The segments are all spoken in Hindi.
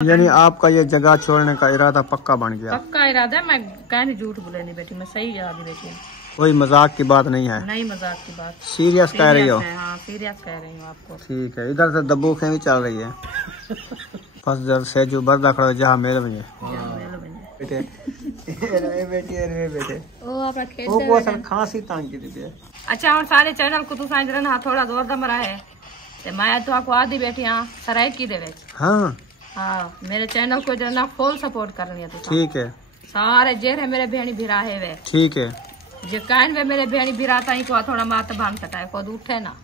यानी आपका ये जगह छोड़ने का इरादा पक्का बन गया? पक्का इरादा। मैं कहने झूठ बोले नहीं बेटी, मैं सही इरादी बेटी। कोई मजाक की बात नहीं है? नहीं मजाक की बात, सीरियस कह रही हो? हाँ सीरियस कह रही हूँ आपको। ठीक है, इधर से दबूखें भी चल रही है। बस जब से जो बर्दा खड़ा जहाँ मेल बने बेटे खांसी तंग की थी। अच्छा और सारे चैनल को तू समझ रहा थोड़ा जोर दम रहा है ते मैं तो आपको आदि बैठी हाँ सरायकी दे विच। हाँ हाँ मेरे चैनल को जो ना फुल सपोर्ट कर रही है तू। ठीक है। सारे जेर है मेरे भेणी भिरा है वे। ठीक है। जे कान वे मेरे भेणी भिरा ताई को थोड़ा मात भान सटा है खुद उठे ना।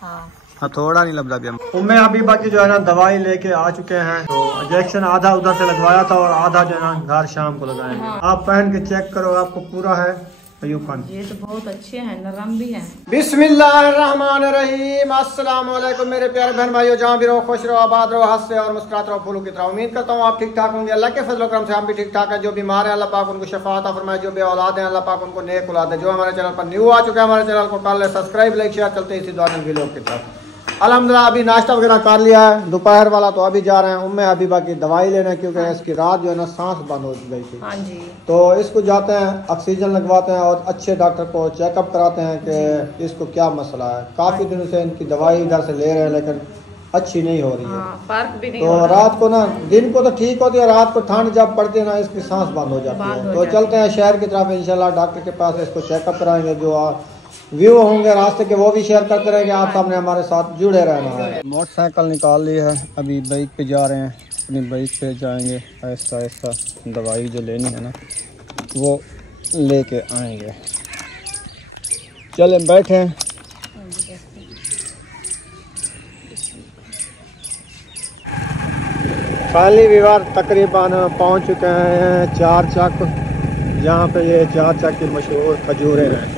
हाँ थोड़ा नहीं लबदा भी। उम्मे हबीबा की जो है ना दवाई लेके आ चुके हैं। तो इंजेक्शन आधा उधर से लगवाया था और आधा जो है ना घर शाम को लगाएंगे। हाँ। आप पहन के चेक करो आपको पूरा है। ये तो बहुत अच्छे हैं, नरम भी हैं। बिस्मिल्लाहिर्रहमानिर्रहीम। अस्सलाम वालेकुम मेरे प्यारे बहन भाइयों, जहाँ भी रहो खुश रहो, आबाद रहो, हंसते और मुस्कुराते रहो फूलों की तरह। उम्मीद करता हूँ आप ठीक ठाक होंगे। अल्लाह के फजल करम से हम भी ठीक ठाक है। जो बीमार है अल्लाह पाक उनको शफा अता फरमाए, जो बे औलाद है अल्लाह पाक उनको नेक औलाद है। जो हमारे चैनल पर न्यू आ चुका है हमारे चैनल को कर ले सब्सक्राइब, लाइक शेयर, चलते इसी दुआ में लोग की तरफ। अल्हम्दुलिल्लाह अभी नाश्ता वगैरह कर लिया है, दोपहर वाला तो अभी जा रहे हैं उम्मे हबीबा की दवाई लेने, क्योंकि इसकी रात जो है ना सांस बंद हो गई थी। हाँ जी। तो इसको जाते हैं ऑक्सीजन लगवाते हैं और अच्छे डॉक्टर को चेकअप कराते हैं कि इसको क्या मसला है। काफ़ी दिनों से इनकी दवाई इधर से ले रहे हैं लेकिन अच्छी नहीं हो रही है। फर्क भी नहीं तो रात को ना, दिन को तो ठीक होती है, रात को ठंड जब पड़ती है ना इसकी सांस बंद हो जाती है। तो चलते हैं शहर की तरफ, इंशाल्लाह डॉक्टर के पास इसको चेकअप कराएंगे। जो व्यू होंगे रास्ते के वो भी शेयर करते रहेंगे, आप सामने हमारे साथ जुड़े रहना है। मोटरसाइकिल निकाल ली है, अभी बाइक पे जा रहे हैं, अपनी बाइक पे जाएंगे आहिस्ता आहिस्ता। दवाई जो लेनी है ना वो लेके आएंगे। चलें बैठे। खाली विवार तकरीबन पहुंच चुके हैं चार चक, जहाँ पे ये चार चक की मशहूर खजूरें हैं,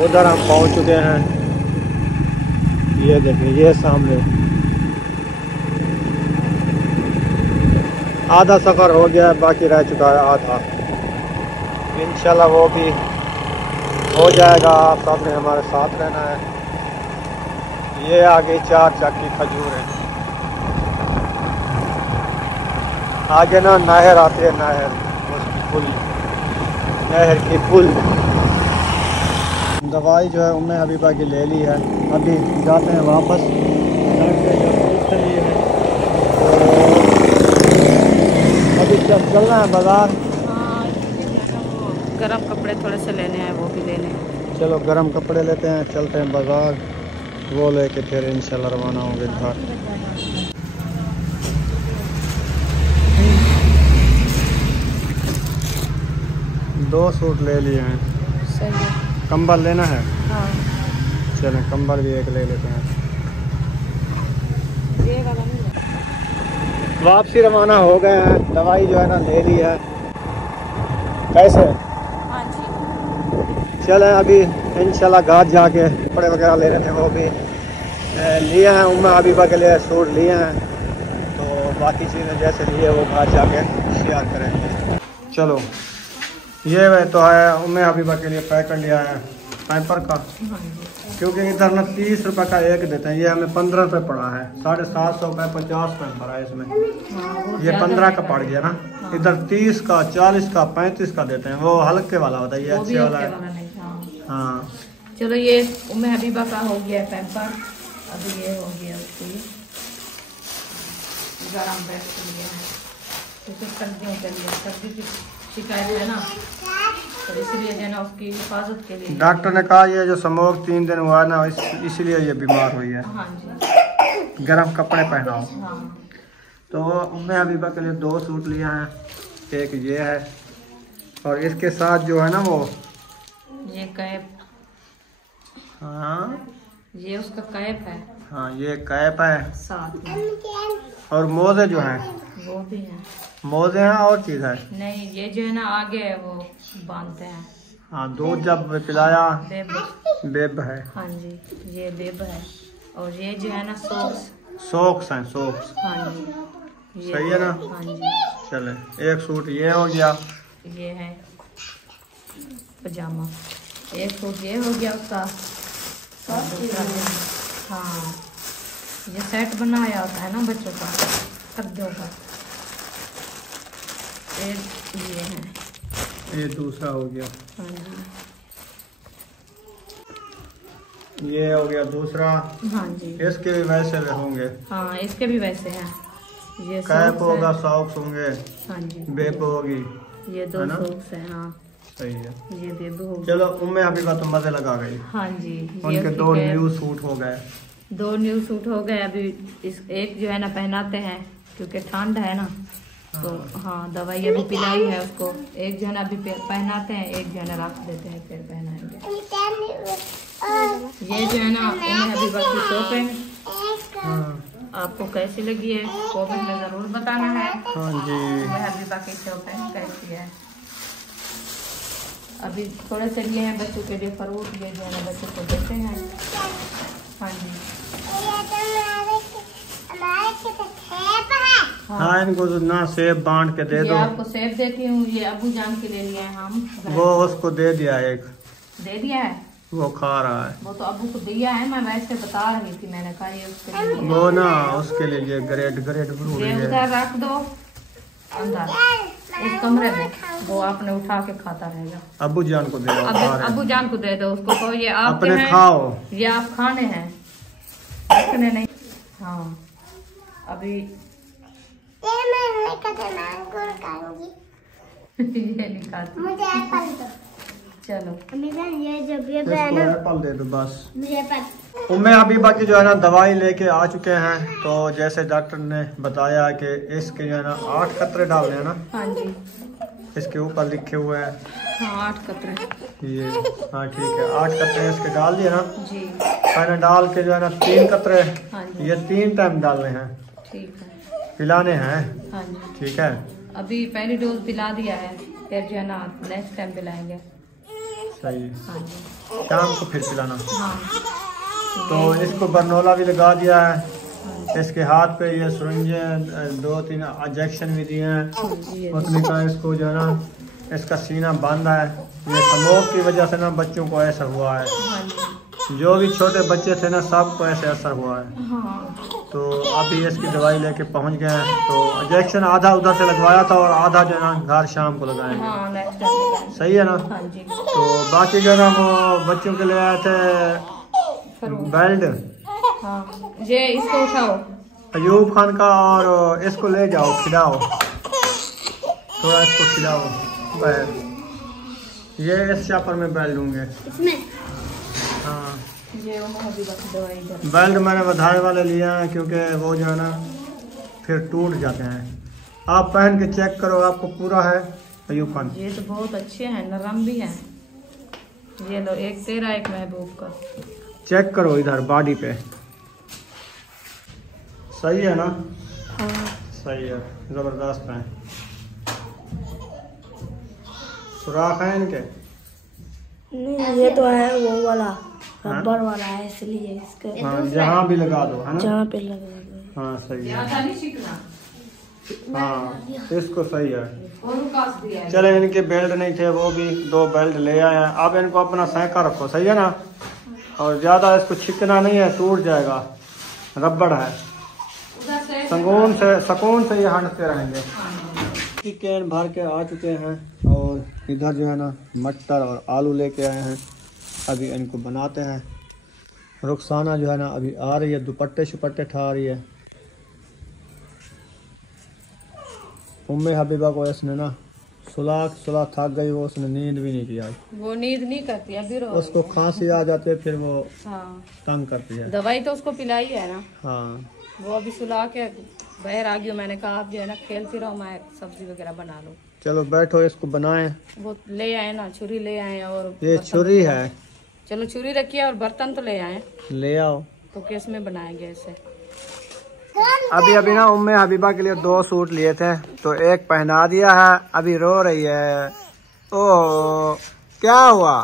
उधर हम पहुंच चुके हैं। ये देखिए ये सामने आधा सफ़र हो गया है, बाकी रह चुका है आधा। इंशाल्लाह वो भी हो जाएगा। आप सबने हमारे साथ रहना है। ये आगे चार चक की खजूर है, आगे ना नहर आती है, नहर उसकी पुल, नहर की पुल। दवाई जो है उम्मे हबीबा की ले ली है, अभी जाते हैं वापस। अभी चलना है बाजार। गरम कपड़े थोड़े से लेने हैं, वो भी लेने हैं। चलो गरम कपड़े लेते हैं, चलते हैं बाजार, वो लेके फिर इंशाल्लाह रवाना होंगे घर। दो सूट ले लिए हैं। सही है। कंबल लेना है? हाँ। चलें कंबल भी एक ले लेते हैं। ये वाला नहीं। वापसी रवाना हो गए हैं, दवाई जो है ना ले ली है। कैसे? हाँ जी। चलें अभी इंशाल्लाह घर जाके कपड़े वगैरह ले रहे थे वो भी लिए हैं। उम्मे हबीबा के लिए सूट लिए हैं, तो बाकी चीज़ें जैसे लिए वो घर जाके शेयर करेंगे। चलो ये वह तो है उम्मे हबीबा के लिए पैकेट लिया है पैपर का, क्योंकि इधर ना 30 रुपये का एक देते हैं, ये हमें 15 रुपये पड़ा है। 750 रुपये 50 रुपये पड़ा है इसमें। ये 15 का पड़ गया ना। इधर 30 का 40 का 35 का देते हैं, वो हल्के वाला होता है, ये अच्छे वाला है। हाँ चलो ये उम्मे हबीबा का हो गया पैपर, अभी ये हो गया उसकी गरम ब्रेड के लिए है, क्योंकि सर्दियों के लिए, सर्दी की शिकायत है ना, तो इसलिए जो है ना उसकी हिफाजत के लिए डॉक्टर ने कहा ये जो स्मोक 3 दिन हुआ है ना इसीलिए ये बीमार हुई है। हाँ जी। गरम कपड़े पहनाओ। हाँ। तो उम्मे हबीबा के लिए 2 सूट लिया है, एक ये है और इसके साथ जो है ना वो ये कैप। हाँ ये उसका कैप है। हाँ ये कैप है साथ में, और मोजे जो हैं वो भी है। मोजे हैं और चीज़ है नहीं, ये जो है ना आगे वो बांधते हैं। हाँ दूध जब पिलाया बेब। बेब है। हाँ जी ये बेब है, और ये जो है ना सॉक्स हैं सॉक्स। हाँ जी सही है ना। हाँ जी। चले एक सूट ये हो गया, ये है पजामा, एक सूट ये हो गया उसका। हाँ ये सेट बनाया होता है ना बच्चों का। सर्दियों का। ये है, ये दूसरा हो गया। हाँ जी, ये हो गया दूसरा। हाँ जी, इसके भी वैसे होंगे। हाँ इसके भी वैसे हैं। ये कैप सॉक्स होगा, है। सॉक्स होंगे, हाँ जी, बेब होगी। ये 2 है ना? सॉक्स है। हाँ सही है। ये बेब होगी। चलो उम्मे हबीबा तो मजे लगा गई। हाँ जी, उनके 2 न्यू सूट हो गए। 2 न्यू सूट हो गए। अभी इस एक जो है ना पहनाते हैं क्योंकि ठंड है ना, तो हाँ दवाई अभी पिलाई है उसको। एक जो है ना अभी पहनाते हैं, एक जो है ना रख देते हैं, फिर पहनाएंगे। ये जो है ना उम्मे हबीबा की शॉपिंग आपको कैसी लगी है कमेंट में जरूर बताना है। हाँ जी, उम्मे हबीबा की शॉपिंग कैसी है। अभी थोड़े से लिए हैं बच्चों के लिए फ्रूट, ये जो है ना बच्चों को देते हैं। हाँ जी, हाँ इनको तो ना सेब बांट के दे ये दो। आपको सेब देती हूँ। ये अबू जान के ले लिए हैं हम। वो उसको दे दिया एक, दे दिया है, वो खा रहा है। वो तो अबू को दिया है। मैं वैसे बता रही थी, मैंने कहा ये उसके लिए है। वो ना उसके लिए ये ग्रेट फ्रूट ये है। उधर रख दो अंदर इस कमरे में, वो आपने उठा के खाता रहेगा। अबू जान को दे दो, खा रहे अबू जान को दे दो, उसको कहो ये आपके अपने हैं, खाओ। ये आप खाने हैं, रखने नहीं। हाँ अभी ये निकालती। मुझे एप्पल दो। चलो ये जब ये इसको बना एप्पल दे दो बस। मुझे एप्पल। उम्मे हबीबा की जो है ना दवाई लेके आ चुके हैं। तो जैसे डॉक्टर ने बताया कि इसके जो है ना 8 कतरे डालने हैं ना, हाँ जी, इसके ऊपर लिखे हुए हैं। हाँ 8 कतरे ये हाँ ठीक है, 8 कतरे इसके डाल दिए ना। जी। पहले डाल के जो है ना 3 कतरे हाँ जी, ये 3 टाइम डालने हैं, ठीक है। पिलाने हैं। हाँ जी, ठीक है, अभी पहली डोज पिला दिया है, फिर जो है ना नेक्स्ट टाइम पिलाएंगे। सही। हाँ जी, शाम को फिर पिलाना। हाँ तो इसको बरनोला भी लगा दिया है। हाँ इसके हाथ पे ये सुरंजे 2-3 इंजेक्शन भी दिए हैं। जी, ये उतनी का इसको जो है ना इसका सीना बांधा है। ये स्मोक की वजह से ना बच्चों को ऐसा हुआ है। हाँ जी, जो भी छोटे बच्चे थे ना सबको ऐसे असर हुआ है। हाँ तो अभी इसकी दवाई लेके पहुंच गए हैं। तो इंजेक्शन आधा उधर से लगवाया था और आधा जो है ना घर शाम को लगाएंगे। हाँ नेक्स्ट टाइम पिलाएंगे। सही है ना। हाँ जी, तो बाकी जो है ना वो बच्चों के लिए आए थे बेल्ट, हाँ ये इसको उठाओ। अयूब खान का, और इसको ले जाओ खिलाओ, थोड़ा इसको खिलाओ। बेल्ट ये इस शापर में बेल्ट दूंगे। इसमें हाँ ये हबीबा की दवाई इधर। बेल्ट मैंने बधाई वाले लिए हैं क्योंकि वो जो है ना फिर टूट जाते हैं। आप पहन के चेक करो, आपको पूरा है अयूब खान। ये तो बहुत अच्छे हैं, नरम भी हैं। ये लो, एक तेरा एक महबूब का। चेक करो इधर बॉडी पे, सही है ना। हाँ सही है, जबरदस्त है। सुराख है इनके? नहीं, ये तो है वो वाला हाँ? रबर वाला है, इसलिए इसके हाँ जहाँ भी लगा दो, है ना। जहाँ पे लगा दो। हाँ सही है। ज्यादा नहीं सीखना। हाँ इसको सही है। और कास दिया है। चले इनके बेल्ट नहीं थे, वो भी 2 बेल्ट ले आए हैं। अब इनको अपना सैका रखो, सही है ना। और ज्यादा इसको छिकना नहीं है, टूट जाएगा, रबड़ है। उधर से सुकून से ये हटते रहेंगे। की कैन भर के आ चुके हैं और इधर जो है ना मटर और आलू लेके आए हैं। अभी इनको बनाते हैं। रुखसाना जो है ना अभी आ रही है, दुपट्टे शुपट्टे ठा रही है। उम्मे हबीबा को इसने ना सुला थक गई, वो उसने नींद भी नहीं किया। वो नींद नहीं करती अभी रो। उसको खांसी आ जाती है, फिर वो हाँ तंग करती है। दवाई तो उसको पिलाई है ना। हाँ वो अभी सुला के बाहर आ गई। मैंने कहा आप जो है ना खेलती रहो, मैं सब्जी वगैरह बना लूँ। चलो बैठो, इसको बनाएं। वो ले आए ना, छुरी ले आए और ये बर्तन। छुरी है, चलो छुरी रखिए और बर्तन तो ले आए, ले आओ। तो किस में बनाएंगे ऐसे। अभी ना उम्मे हबीबा के लिए 2 सूट लिए थे, तो एक पहना दिया है, अभी रो रही है। ओह क्या हुआ,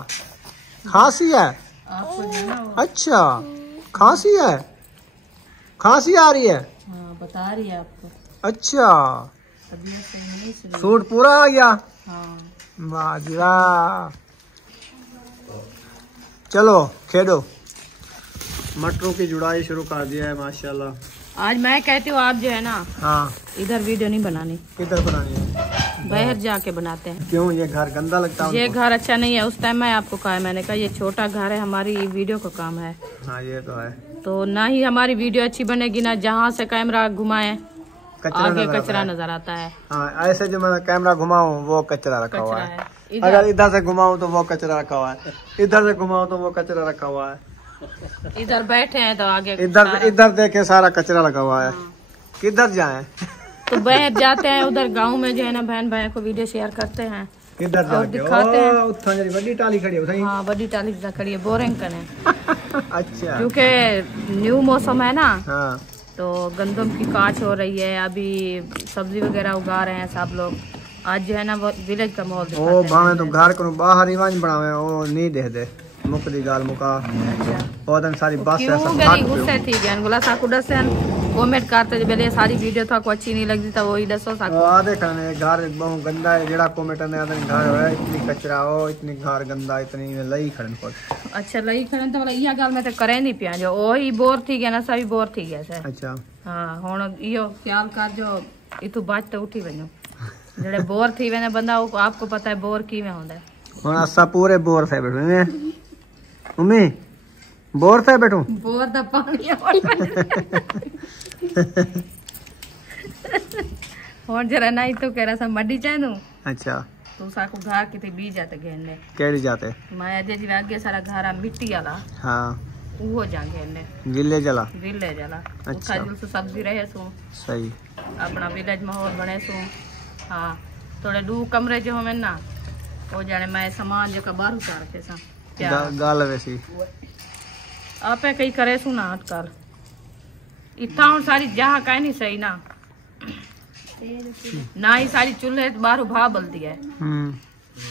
खांसी है? आपको जो है ना अच्छा खांसी है, खांसी आ रही है। हाँ बता रही है आपको। अच्छा तबीयत सही नहीं इसलिए। सूट पूरा आ गया। हाँ वाह जी वाह। चलो खेदो। मटरों की जुड़ाई शुरू कर दिया है माशाल्लाह। आज मैं कहती हूँ आप जो है ना, हाँ, इधर वीडियो नहीं बनानी, किधर बनानी है? बाहर जाके बनाते हैं। क्यों, ये घर गंदा लगता है ये उनको? घर अच्छा नहीं है। उस टाइम मैं आपको कहा, मैंने कहा ये छोटा घर है, हमारी वीडियो का काम है, हाँ ये तो है। तो ना ही हमारी वीडियो अच्छी बनेगी, ना जहाँ से कैमरा घुमाए आगे कचरा नजर आता है। हाँ, ऐसे जो मैं कैमरा घुमाऊं वो कचरा रखा हुआ है। इधर अगर इधर से घुमाऊं तो वो कचरा रखा हुआ है, इधर से घुमाऊं तो वो कचरा रखा हुआ है। इधर बैठे हैं तो आगे इधर देखे सारा कचरा लगा हुआ है। किधर जाएं? तो बाहर जाते हैं, उधर गांव में जो है ना बहन भाई को वीडियो शेयर करते हैं, किधर और जाके दिखाते हैं। उत्थां जरी बड़ी टाली खड़ी है। हाँ, बड़ी टाली खड़ी है, बोरिंग करें अच्छा, क्योंकि न्यू मौसम है ना, हाँ, तो गंदम की काट हो रही है, अभी सब्जी वगैरह उगा रहे हैं सब लोग। आज जो है ना वो विलेज का माहौल दिखाते ओ हैं। भावे तो घर को बाहर ही वांज बनावे, ओ नहीं दे दे मुकदी गाल मुका और दिन सारी बस क्यों ऐसा गली गुस्से थी गया गुला साकू दसन कमेंट करते जो पहले सारी वीडियो था को अच्छी नहीं लगती था, वही दसो साकू आधे खाने घर बहुत गंदा है, जेड़ा कमेंट ने आधे घर है इतनी कचरा हो, इतनी घर गंदा, इतनी लई खड़न पर। अच्छा लई खड़न तो मतलब गल मैं तो करे नहीं पिया, जो वही बोर थी गया ना, सभी बोर थी गया से। अच्छा, हाँ हुन इहो ख्याल कर जो इतु बाज तो उठी वनो, जेड़े बोर थी वेने बंदा वो आपको पता है बोर की में होंदा है। हुन असा पूरे बोर थे बैठे ने मम्मी, बोर थे बैठू बोर दा पानी और जरा नहीं तो कह रहा सा मड्डी चाहूं। अच्छा, तो साको घर किते बी जाते घेने केड़ी जाते मैं अजे जी आगे सारा घर मिट्टी वाला, हाँ, वो जा घेने गिले जला विले जला अच्छा। उठा जुल से सब्जी रहे सो सही, अपना विलेज माहौल बने सो। हाँ, थोड़े दू कमरे जो हमें ना वो जाने मैं सामान जो बाहर उतार के सा गाल वैसी आपे कई करे सु ना हटकर इतना हूँ सारी जहाँ कहीं नहीं सही ना, ना ही सारी चूल्हे बाहर भा बलती है,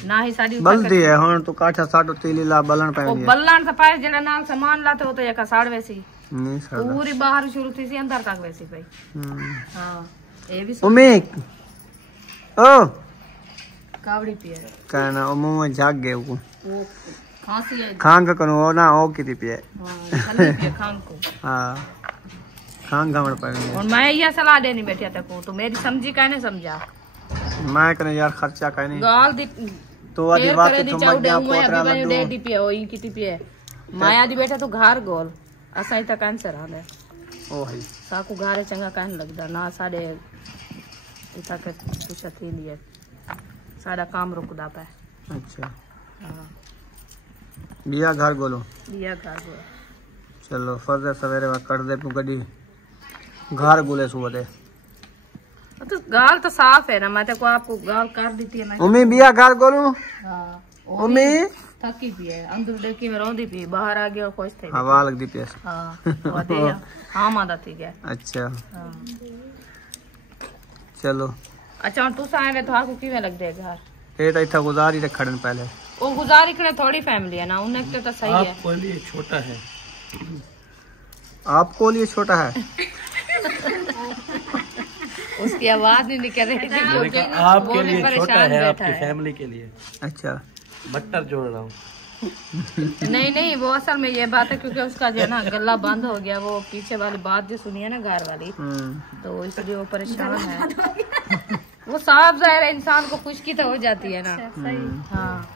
ना ही सारी बलदी है। हुन तो काठा साडो तीली ला बलन ओ पैनी है, बल्लन से पाए जेड़ा नाल सामान लाते होते या साड़ वैसी नहीं सड़दा। पूरी बाहर शुरू थी सी अंदर तक वैसी पई। हाँ, ये भी मम्मी ओ कावड़ी पिए कहना ओ मुंह में झाग गए को वो खांसी है। खांग कनो ओ ना ओ किती पिए। हाँ, खाली पिए खांग को। हाँ, खांग गावण पैनी और मैं ये सलाह देनी बैठी तक को, तो मेरी समझी कहने समझा मैं कने यार खर्चा काई नहीं गाल दी तो आदि केयर बात करे दी तो चाउ दे मजा मैं पोतरा अभी मैं दे लड्डू दी पिए ओ ई किती पिए माया दी बेटा तो घर गोल असाई तक आंसर आले ओ है साकू घारे चंगा कहने लगदा ना साडे इता के कुछ थी लिए सारा काम रुकदा पे। अच्छा, हाँ, बिया घर गोलो दिया घर गोल चलो फर्दे सवेरे वा कर दे तू गड्डी घर गोले सुबह दे। तो गाल तो साफ है ना, मैं तो को आपको गाल कर दी थी मैं। मम्मी बिया घर गोलू हाँ, मम्मी थकी पी है अंदर डकी में रोंदी पी, बाहर आ गया खुश थे। हवा लग दी पियस। हाँ, वो दे हाँ मादा थी गया। अच्छा, हाँ, चलो अच्छा और तू साए तो आपको किवे लग दे घर ये तो इतना गुजारी रख खड़न पहले वो गुजारी करे थोड़ी फैमिली है ना, उन्हें तो सही है। आपको लिए छोटा है, आपको लिए छोटा है। उसकी आवाज नहीं निकल रही थी क्योंकि आपके वो भी लिए छोटा परेशान है, बैठा आपकी है। फैमिली के लिए अच्छा, बट्टर जोड़ रहा हूँ। नहीं नहीं, वो असल में ये बात है क्योंकि उसका जो है ना गला बंद हो गया, वो पीछे वाली बात जो सुनी है ना घर वाली, तो इसलिए वो परेशान है। वो साफ जाहिर है इंसान को खुशकी तो हो जाती है ना। हाँ,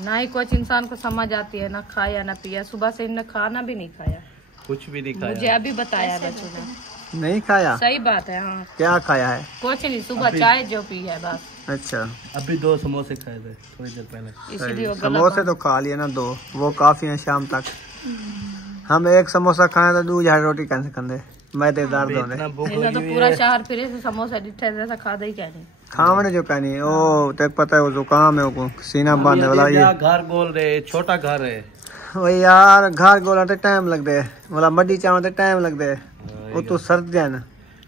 ना ही कुछ इंसान को समझ आती है, ना खाया ना पिया, सुबह से इनने खाना भी नहीं खाया, कुछ भी नहीं मुझे खाया। अभी बताया बच्चों ने। नहीं खाया, सही बात है। हाँ, क्या खाया है? कुछ नहीं, सुबह चाय जो पी है बस, अच्छा, अभी 2 समोसे खाए थे थोड़ी देर पहले। इसीलिए वो गला समोसे तो खा लिए ना 2, वो काफी है शाम तक। हम एक समोसा खाए तो 2 झाड़ रोटी कैसे कंदे मैं दे दर्द होने इतना भूख इतना लगी तो हुई पूरा है। शहर फिरे से समोसा डिठे जैसा खादा ही क्या नहीं। खावने जो कहनी ओ तेरे पता है वो जुकाम है वो सीना बांधने वाला ये घर बोल रहे छोटा घर है वही यार घर गोला ते टाइम लग दे वाला मड्डी चाव ते टाइम लग दे वो तो सर्द है ना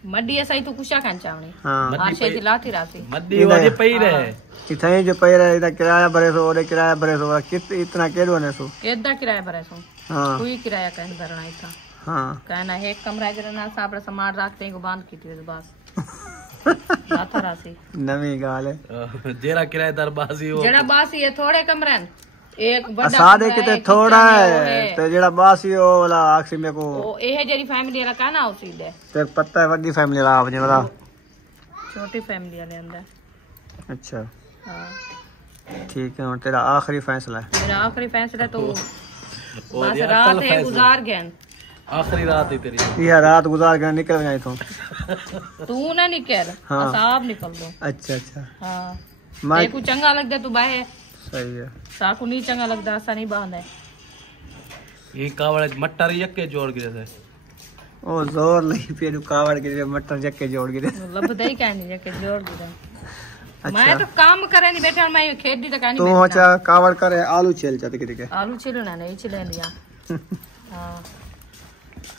मड्डी ऐसा ही तो कुशा खान चावनी हाँ आशे दिलाती राती मद्दी वाजे पई रहे इथे जो पे रहे इधर किराया भरे सो और किराया भरे सो कित इतना केड़ो ने सो केदा किराया भरे सो हाँ कोई किराया कहीं भरना ही था हाँ कहना एक कमरा गिरना सापड़ा सामान रखते हैं को बांध की थी बस राता रासी नवी गाल है जेरा किराएदार बाजी हो जड़ा बासी है थोड़े कमरे एक बड़ा सादे कमरा किते है, थोड़ा किचन है ते जेड़ा बासी ओ वाला आखसी मेरे को वो ये जेडी फैमिली वाला कहना उसी दे ते पता है वड्डी फैमिली ला आपने वाला छोटी फैमिली वाले अंदर। अच्छा हाँ ठीक है और तेरा आखिरी फैसला है मेरा आखिरी फैसला तो और बस ये रात अकल है फैसला। गुजार गए आखिरी रात ही तेरी। ये रात गुजार के निकल गए तो तू ना निकल हाँ। साहब निकल दो। अच्छा अच्छा हाँ मैं देखो चंगा लगता तू बाहे सही है साकू नहीं चंगा लगता ऐसा नहीं बांध है। ये कावड़ मट्टर यक्के जोड़ के जैसे ओ जोर लगी पे कावड़ के मटर जक्के जोड़ के लब दई कहनी है कि जोड़ दे अच्छा मैं तो काम करे नहीं बैठा मैं खेत दी तो कहनी तू अच्छा कावड़ करे आलू छेल जाते किते आलू छिलना नहीं छिले लिया। हाँ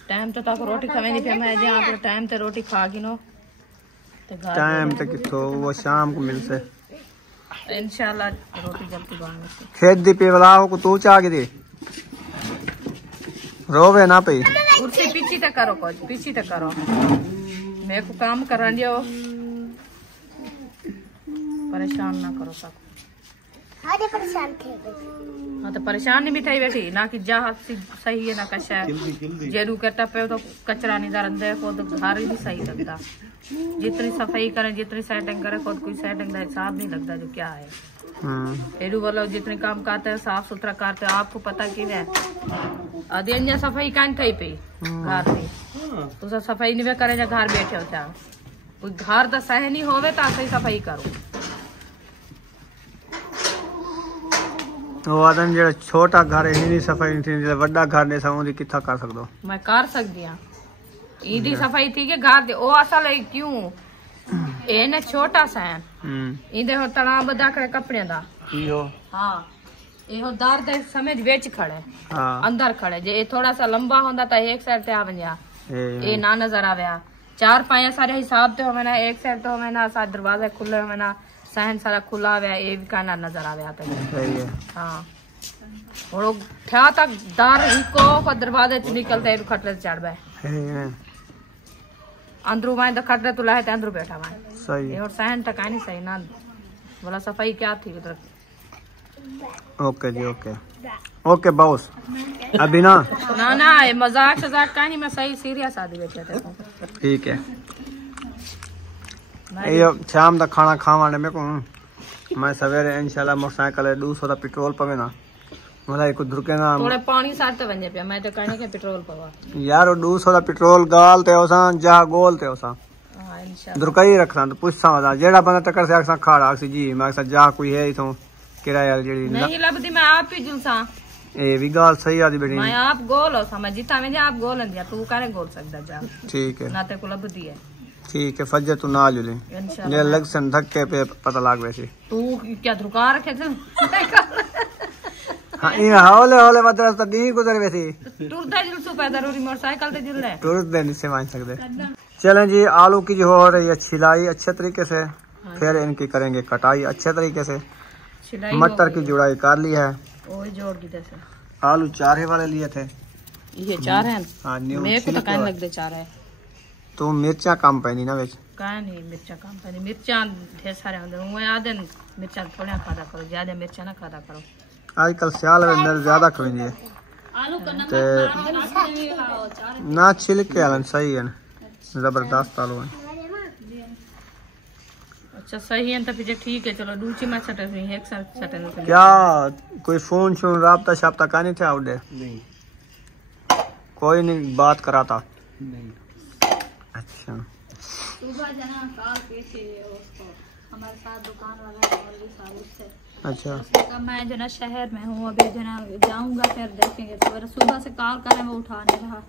टाइम तो तक रोटी खावे नहीं पे मैं जहाँ पे टाइम ते रोटी खा गिनो ते घर टाइम तक किथो वो शाम को मिलसे इंशाल्लाह रोटी जल्दी बन से खेत दी पेवला हो को तू चाह के दे रोवे ना पे उठे पीछे तक करो कुछ पीछे तक करो मैं को काम करा दियो परेशान ना करो सब। हाँ तो परेशान नहीं भी थी बैठी ना कि जा सही है ना कशा है जेरू के टपे तो कचरा नहीं दर देखो तो घर ही नहीं सही लगता। जितनी सफाई करे जितनी सेटिंग करे खुद कोई सेटिंग का हिसाब नहीं लगता जो क्या है। एडू वालों जितने काम करते हैं साफ सुथरा करते हैं आपको पता कि है आदि अन्य सफाई कान थी पे घर में तो सफाई नहीं करे जा घर बैठे होता कोई घर तो सह नहीं होवे तो सही सफाई करो। वो आदन जेड़ा छोटा घर है नहीं सफाई नहीं थी बड़ा घर ने समुदी किथा कर सकदो मैं कर सकती हां ईदी सफाई थी के घर दे ओ असल है क्यों ए ने छोटा सा है इंदे हो तना बदा करे कपड़े दा यो हां ए हो दार दे समझ बेच खड़े हां अंदर खड़े जे ए थोड़ा सा लंबा होंदा ता एक साइड ते आ वंजा ए ना नजर आवे चार पाया सारे हिसाब ते होवे ना एक साइड तो होवे ना सा दरवाजा खुले होवे ना सहन सारा खुला हुआ ए भी काना नजर आवे आता सही है हाँ और ठा तक दार ही को दरवाजे से निकलते है खटले से चढ़ बे अंदरू में तो खटले तुला है अंदरू बैठा हुआ सही है और सहन तक नहीं सही ना बोला सफाई क्या थी उधर। ओके जी ओके ओके बॉस अभी ना ना ये मजाक शजाक का नहीं मैं सही सीरियस आदमी बैठे थे। ठीक है ये शाम तक खाना खावाने में को मैं सवेरे इंशाल्लाह मोटरसाइकिल 200 का पेट्रोल पवे ना मला एक दुर्के ना थोड़े पानी सारते बन पे मैं तो कहने के पेट्रोल पवा यार 200 का पेट्रोल गालते ओसा जा गोलते ओसा हां इंशाल्लाह दुर्कई रखना तो पूछसा मजा जेड़ा बंदा टक्कर से अक्सा खाड़ा अक्सी जी मैं अक्सा जा कोई है इथों किराया जेड़ी नहीं लबदी मैं आप ही जुलसा ए भी गाल सही आदी बेटी मैं आप गोल हो समझ जिता में आप गोल दिया तू करे गोल सकदा जा ठीक है ना ते को लबदी है ठीक है फजर तू ना जुले इंशाल्लाह ले लग सन धक्के पे पता लाग वैसे तू क्या धुका रखे थे हां ये हौले हौले बदरस तो नहीं गुजर वैसे टूरदा जुलसू पे जरूरी मोटरसाइकिल ते जुल है टूर देने से मान सकते। चलें जी आलू की जो हो रही है छिलाई अच्छे तरीके से फिर इनकी करेंगे कटाई अच्छे तरीके से छिलाई मटर की जुड़ाई कर ली है ओए जोड़ दी जैसे आलू चारे वाले लिए थे ये चार हैं हाँ न्यू मेरे को तो कहने लग दे चार है तो मिर्चा कम पैनी ना बेच का नहीं मिर्चा कम पानी मिर्चा ढेर सारे अंदर वो आदे मिर्चा थोड़ा खादा करो ज्यादा मिर्चा ना खादा करो आजकल सियाल में अंदर ज्यादा करेंगे आलू का ते ना छिलके आलन सही है जबरदस्त आलू है अच्छा सही है तो फिर ठीक है चलो दूची में सटे हुई एक साथ सटे क्या कोई फोन शोन राबता शाबता का नहीं थे आउडे नहीं कोई नहीं बात कराता नहीं अच्छा सुबह जना काल पेशे उसको हमारे साथ दुकान वाला मौलवी साहब उससे अच्छा उसने कहा मैं जना शहर में हूँ अभी जना जाऊंगा फिर देखेंगे तो सुबह से कॉल करें वो उठा नहीं रहा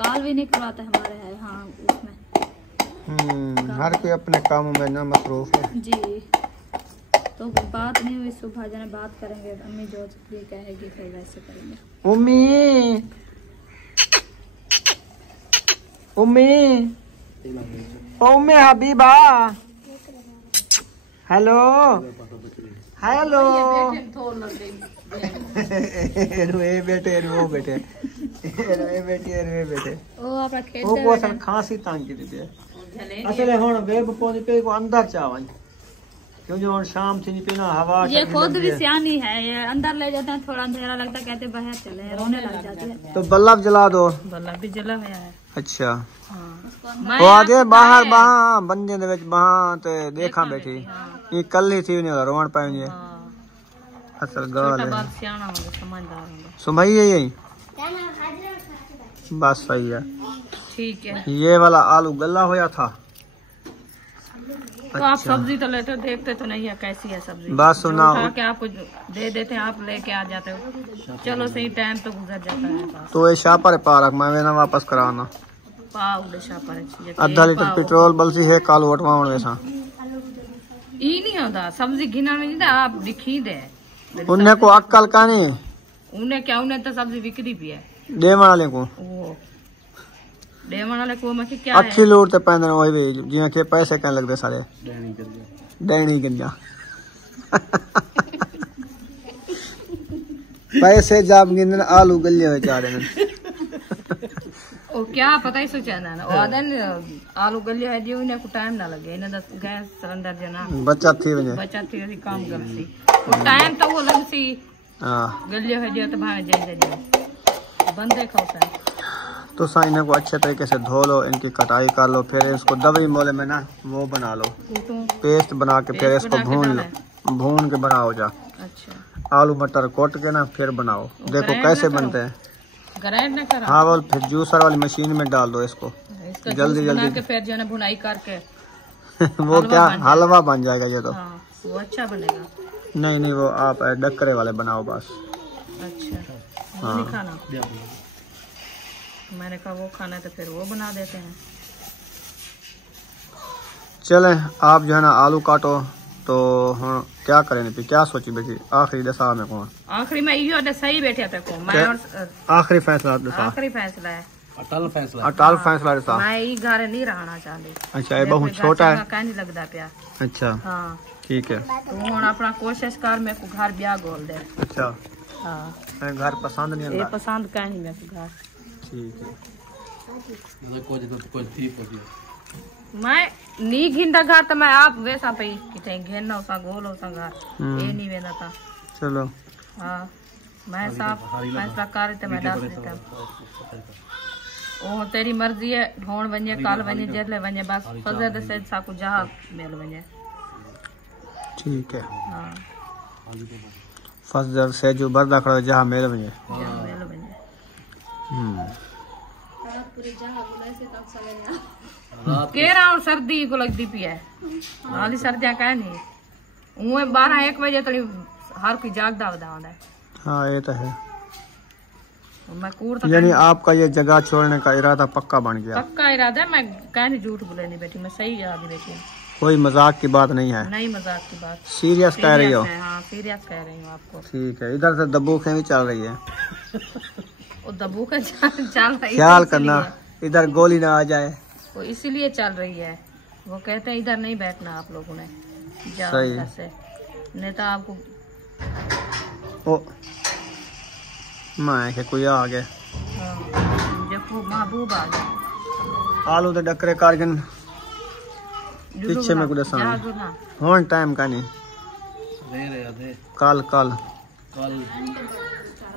कॉल भी नहीं करवाते हमारे है हाँ उसमें हर कोई अपने काम में ना मसरूफ है जी तो बात नहीं हुई सुबह जना बात करेंगे अम्मी जो भी कहेगी फिर वैसे करेंगे। उम्मी उम्मी उम्मी हबीबा हेलो हेलो ए बेटे वो बेटे ए बेटे ओ आपा खेल वो को खांसी तांग की दी असले हुन वेब पोंदी पे को अंदर चावन क्योंकि और शाम से नहीं पीना हवा ये खुद भी सियानी है, ये अंदर ले जाते हैं, थोड़ा अंधेरा लगता है, कहते बाहर चले, रोने लग जाती है। तो बल्ब जला दो। बल्ब भी जला हुआ है। अच्छा हाँ। वो आगे बाहर बाहर बंदे दे विच बाहर ते देखा बैठी ये कल ही थी नहीं रोण पाएंगे। असल गाल है बात सियाना होगा, समझदार होगा। सुमई है यही बस सही है। ठीक है। ये वाला आलू गला होया था। तो आप सब्जी तो लेते हो, देखते तो नहीं है कैसी है सब्जी, बस सुना के आपको दे देते हैं, आप लेके आ जाते हो। चलो सही टाइम तो गुजर जाता है। तो ये शापर पारक मैं ना वापस कराना पाव देशा पर आधा लीटर पेट्रोल बलसी है कालू वटवाउण वैसा ई नहीं होता सब्जी गिना में नहीं, आप दिखी दे उन्हें को अक्कल का नहीं, उन्हें क्या, उन्हें तो सब्जी बिक्री भी है दे वाले को वो डेमन वाले को मैं क्या है अच्छी लूट ते पैंदे वही भी जियां के पैसे कहने लगदे सारे डैनी गंजा पैसे जाब गिनन आलू गल्ले हुए चारे ने ओ क्या पता ही सोचा ना ओ आदन आलू गल्ले है जी, उन्हें को टाइम ना लगे, इन्हें दस गैस सिलेंडर जना बचत थी वने बचत थी काम करती वो टाइम तो वो लगसी। हां गल्ले है जो तो भावे जे बंदे खाओ तो इन्हें को अच्छे तरीके से धो लो, इनकी कटाई कर लो, फिर इसको दबई मोले में ना वो बना लो पेस्ट बना के, फिर इसको भून के बनाओ जा। अच्छा आलू मटर कोट के ना फिर बनाओ, देखो कैसे बनते हैं। ग्राइंड ना करो। हाँ वो फिर जूसर वाली मशीन में डाल दो इसको जल्दी जल्दी फिर जो है भुनाई करके वो क्या हलवा बन जाएगा ये तो। हाँ, वो अच्छा बनेगा। नहीं नहीं वो आप डक्करे वाले बनाओ बस। अच्छा हाँ। नहीं खाना, मैंने कहा वो खाना है तो फिर वो बना देते हैं। चले आप जो है ना आलू काटो तो हाँ क्या करें फिर, क्या सोची बेटी आखिरी दशा में कौन आखिरी में यो सही बैठे थे को मैं और आखिरी फैसला दशा आखिरी फैसला है अटल फैसला अटल फैसला दशा मैं ई घर नहीं रहना चाहती। अच्छा ये बहुत छोटा है कहीं नहीं लगता प्या। अच्छा हाँ ठीक है तो हुन अपना कोशिश कर मैं को घर ब्याह गोल दे। अच्छा हाँ घर पसंद नहीं ये आता पसंद कहीं मैं को घर ठीक है कोई थी मैं नी घिंदा घर तो मैं आप वैसा पे किथे घेरना उसा गोल उसा घर ये नहीं वेना था। चलो हाँ मैं साफ फैसला कर ते मैं डाल देता ओ तेरी मर्जी है, ढोण वने काल वने जेले वने बस फजद से साकू जहां मेल वने। ठीक है हाँ फजर से जो बर्दा खड़ा जहां मेल वने जहां मेल वने के रहा सर्दी को लगती पी है हाली सर्दियां कह नहीं उहे 12-1 बजे तक हर कोई जागदा वदा है। हाँ ये तो है। मैं कूड़ तो यानी आपका ये जगह छोड़ने का इरादा पक्का बन गया? पक्का इरादा, मैं कहने झूठ बोले नहीं बेटी, मैं सही याद बैठी। कोई मजाक की बात नहीं है? नहीं मजाक की बात, सीरियस कह रही हो? हाँ सीरियस कह रही हूँ आपको। ठीक है इधर से दबूखें भी चल रही है वो दबू का चल रही है, ख्याल करना इधर गोली ना आ जाए, वो इसीलिए चल रही है। वो कहते हैं इधर नहीं बैठना आप लोगों ने, जाओ सही इधर से, नहीं तो आपको ओ मैं के कोई आ गया। जब महबूब आ गया आलू तो डकरे कारगन पीछे में कुछ होन टाइम का नहीं कल कल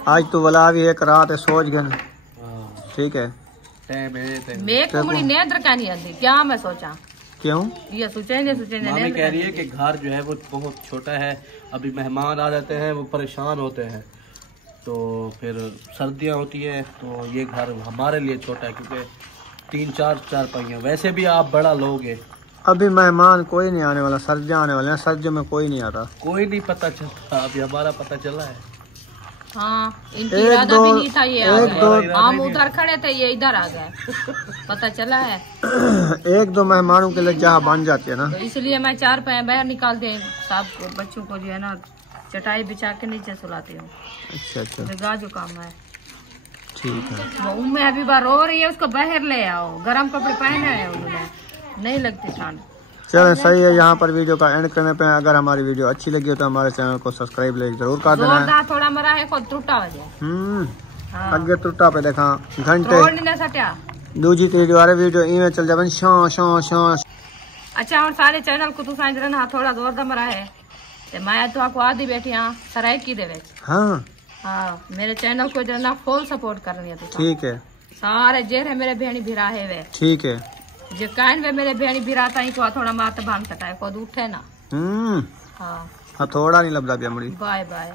आज तो वाला भी एक रात है सोच गए। ठीक है मैं को बड़ी नेंद्र का नहीं आती क्या, मैं सोचा क्यों ये सोचे मामी कह रही है कि घर जो है वो बहुत छोटा है, अभी मेहमान आ जाते हैं वो परेशान होते हैं, तो फिर सर्दियाँ होती है तो ये घर हमारे लिए छोटा है क्योंकि 3-4 पहिए, वैसे भी आप बड़ा लोग हैं। अभी मेहमान कोई नहीं आने वाला, सर्दियाँ आने वाले हैं, सर्दियों में कोई नहीं आता, कोई नहीं पता चलता, अभी हमारा पता चला है। हाँ इनकी इरादा भी नहीं था, ये आ गए, हम उधर खड़े थे ये इधर आ गए पता चला है। 1-2 मेहमानों के लिए जहाँ बन जाती है ना, तो इसलिए मैं 4 पैर बाहर निकाल दे साहब को, बच्चों को जो है ना चटाई बिछा के नीचे सुलाती हूँ। अच्छा अच्छा जगह जो काम है ठीक है। वो मैं अभी बार रो रही है, उसको बाहर ले आओ, गर्म कपड़े पहने हैं उन्होंने, नहीं लगती ठंड। चलो सही है, यहाँ पर वीडियो का एंड करने पे। अगर हमारी वीडियो अच्छी लगी हो तो हमारे चैनल को सब्सक्राइब जरूर कर देना है। थोड़ा मरा है को त्रुटा वजह अगे त्रुटा पे देखा घंटे दूजी तीसरी वीडियो इवें चल जाए शा शा शा अच्छा और सारे चैनल को तू समझ रहा थोड़ा जोर दम रहा है ते मैं तो आपको आदि बैठी हाँ सरायकी दे विच। हाँ हाँ मेरे चैनल को जो ना फुल सपोर्ट करनी है तुसा। ठीक है। सारे जेर है मेरे बहनी भिरा है वे। ठीक है। जे कान वे मेरे बहनी भिरा ताई को थोड़ा मात भांग सटाए को उठे ना। हाँ हाँ थोड़ा नहीं लबदा पिया मुड़ी। Bye bye.